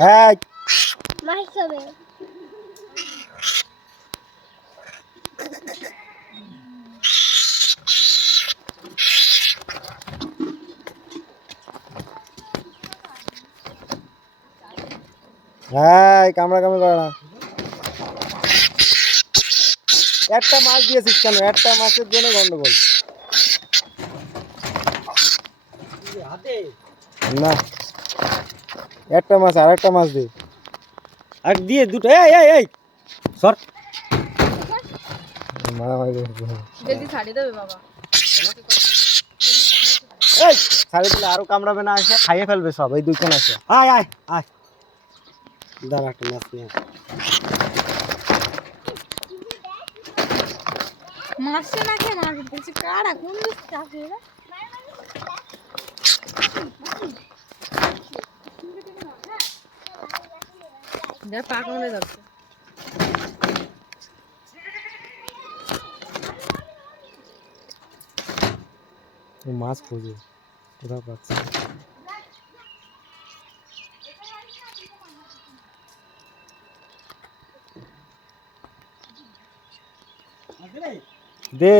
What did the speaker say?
হ্যাঁ মাছ খাবে। হ্যাঁ কামড়া কামড়ি করে না। একটা মাছ দিয়েছিস কেন? একটা মাছের জন্য গন্ডগোল। না একটা মাছ আর একটা মাছ দে। আর দিয়ে দুটো এই এই এই সর মারামারি যদি ছাড়ি দেবে বাবা। এই ছাড়ি দিলে আরো কামড়াবে না, এসে খাইয়ে ফেলবে সব। এই দুইখানে আছে। আয় আয় আয় দাঁড়া একটা মাছ নিয়ে। মাছটা না খেয়ে মাছ বলছি কারা কোন দিক চাষে এরা দেখ পা কামড়ে যাচ্ছে। মাছ খোঁজে কোথাও পাচ্ছে না। দে